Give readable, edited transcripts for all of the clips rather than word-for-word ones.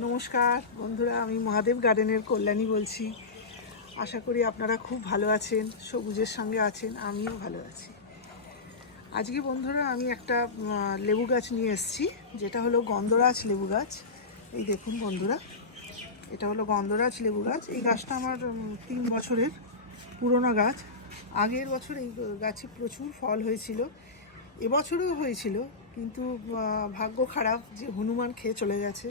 নমস্কার বন্ধুরা, আমি মহাদেব গার্ডেনের কল্যাণী বলছি। আশা করি আপনারা খুব ভালো আছেন, সবুজের সঙ্গে আছেন, আমিও ভালো আছি। আজকে বন্ধুরা আমি একটা লেবু গাছ নিয়ে এসেছি, যেটা হলো গন্ধরাজ লেবু গাছ। এই দেখুন বন্ধুরা, এটা হলো গন্ধরাজ লেবু গাছ। এই গাছটা আমার 3 বছরের পুরনো গাছ। আগের বছর এই গাছে প্রচুর ফল হয়েছিল, এবছরও হয়েছিল, কিন্তু ভাগ্য খারাপ যে হনুমান খেয়ে চলে গেছে।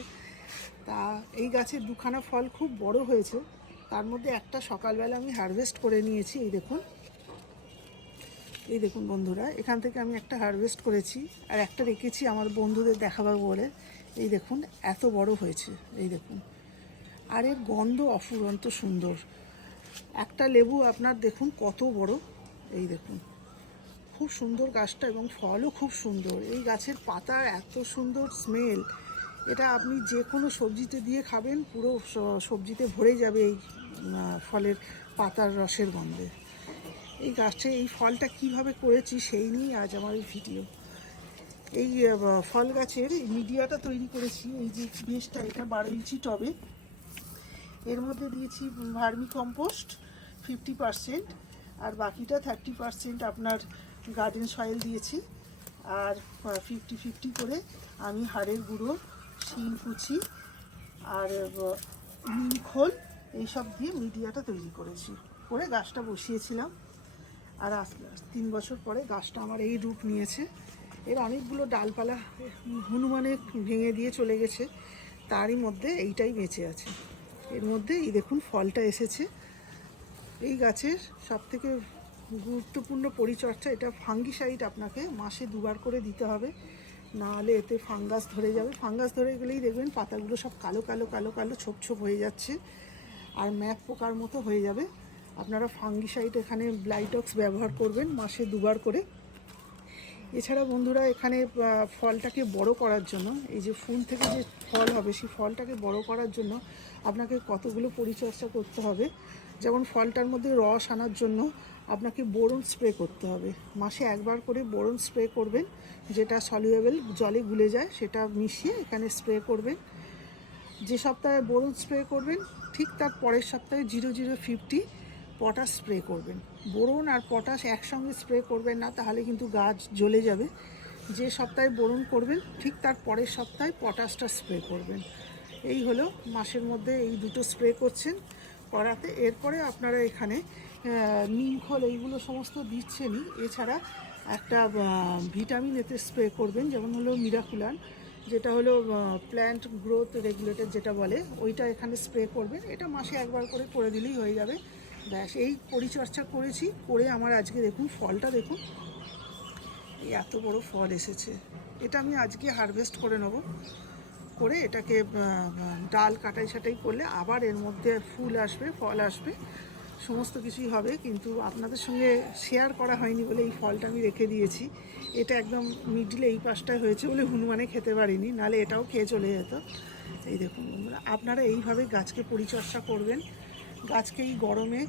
তা এই গাছের দুখানা ফল খুব বড় হয়েছে, তার মধ্যে একটা সকালবেলা আমি হারভেস্ট করে নিয়েছি। এই দেখুন বন্ধুরা, এখান থেকে আমি একটা হারভেস্ট করেছি, আর একটা রেখেছি আমার বন্ধুদের দেখাবার বলে। এই দেখুন এত বড় হয়েছে, এই দেখুন, আর এর গন্ধ অফুরন্ত সুন্দর। একটা লেবু আপনার দেখুন কত বড়, এই দেখুন, খুব সুন্দর গাছটা, এবং ফলও খুব সুন্দর। এই গাছের পাতার এত সুন্দর স্মেল, এটা আপনি যে কোনো সবজিতে দিয়ে খাবেন, পুরো সবজিতে ভরে যাবে এই ফলের পাতার রসের গন্ধে। এই গাছে এই ফলটা কিভাবে করেছি সেই নিয়েই আজ আমার এই ভিডিও। এই ফল গাছের এই মিডিয়াটা তৈরি করেছি, এই যে বেশটা, এটা 12 ইঞ্চি টবে। এর মধ্যে দিয়েছি ভার্মি কম্পোস্ট 50%, আর বাকিটা 30% আপনার গার্ডেন সয়েল দিয়েছি। আর 50-50 করে আমি হাড়ের গুঁড়ো, শিলকুচি আর নিম খোল এইসব দিয়ে মিডিয়াটা তৈরি করে গাছটা বসিয়েছিলাম। আর আজকে 3 বছর পরে গাছটা আমার এই রূপ নিয়েছে। এর অনেকগুলো ডালপালা হনুমানে ভেঙে দিয়ে চলে গেছে, তারই মধ্যে এইটাই বেঁচে আছে। এর মধ্যে এই দেখুন ফলটা এসেছে। এই গাছের সবথেকে গুরুত্বপূর্ণ পরিচর্যা, এটা ফাঙ্গিসাইড আপনাকে মাসে 2বার করে দিতে হবে, না হলে এতে ফাঙ্গাস ধরে যাবে। ফাঙ্গাস ধরে গেলেই দেখবেন পাতাগুলো সব কালো কালো কালো কালো ছোপ ছোপ হয়ে যাচ্ছে, আর ম্যাপ পোকার মতো হয়ে যাবে। আপনারা ফাঙ্গিসাইড এখানে ব্লাইটক্স ব্যবহার করবেন মাসে 2বার করে। এছাড়া বন্ধুরা, এখানে ফলটাকে বড় করার জন্য, এই যে ফুল থেকে যে ফল হবে সেই ফলটাকে বড় করার জন্য আপনাকে কতগুলো পরিচর্যা করতে হবে। যেমন ফলটার মধ্যে রস আনার জন্য আপনাকে বোরন স্প্রে করতে হবে, মাসে 1বার করে বোরন স্প্রে করবেন, যেটা সলিউয়েবল জলে গুলে যায়, সেটা মিশিয়ে এখানে স্প্রে করবেন। যে সপ্তাহে বোরন স্প্রে করবেন, ঠিক তার পরের সপ্তাহে 0050 পটাশ স্প্রে করবেন। বোরন আর পটাশ একসঙ্গে স্প্রে করবেন না, তাহলে কিন্তু গাছ জ্বলে যাবে। যে সপ্তাহে বোরন করবেন, ঠিক তার পরের সপ্তাহে পটাশটা স্প্রে করবেন। এই হলো মাসের মধ্যে এই দুটো স্প্রে করছেন করাতে। এরপরে আপনারা এখানে নিম খোল এইগুলো সমস্ত দিচ্ছেনই, এছাড়া একটা ভিটামিন এতে স্প্রে করবেন, যেমন হলো মিরাকুলান, যেটা হলো প্ল্যান্ট গ্রোথ রেগুলেটর যেটা বলে, ওইটা এখানে স্প্রে করবেন। এটা মাসে 1বার করে দিলেই হয়ে যাবে। ব্যাস, এই পরিচর্যা করেছি, করে আমার আজকে দেখুন ফলটা দেখুন, এই এত বড় ফল এসেছে। এটা আমি আজকে হারভেস্ট করে নেব, করে এটাকে ডাল কাটাই ছাটাই করলে আবার এর মধ্যে ফুল আসবে, ফল আসবে, সমস্ত কিছুই হবে। কিন্তু আপনাদের সঙ্গে শেয়ার করা হয়নি বলে এই ফলটা আমি রেখে দিয়েছি। এটা একদম মিডিলে এই পাশটায় হয়েছে বলে হনুমানে খেতে পারিনি, নাহলে এটাও খেয়ে চলে যেত। এই দেখুন বন্ধুরা, আপনারা এইভাবে গাছকে পরিচর্যা করবেন। গাছকে এই গরমে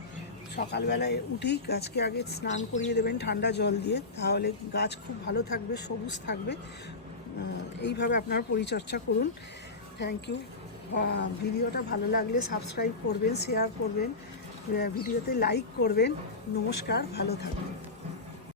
সকালবেলায় উঠেই গাছকে আগে স্নান করিয়ে দেবেন ঠান্ডা জল দিয়ে, তাহলে গাছ খুব ভালো থাকবে, সবুজ থাকবে। এইভাবে আপনারা পরিচর্যা করুন। Thank you. ভিডিওটা ভালো লাগলে সাবস্ক্রাইব করবেন, শেয়ার করবেন, ভিডিওতে লাইক করবেন। নমস্কার, ভালো থাকবেন।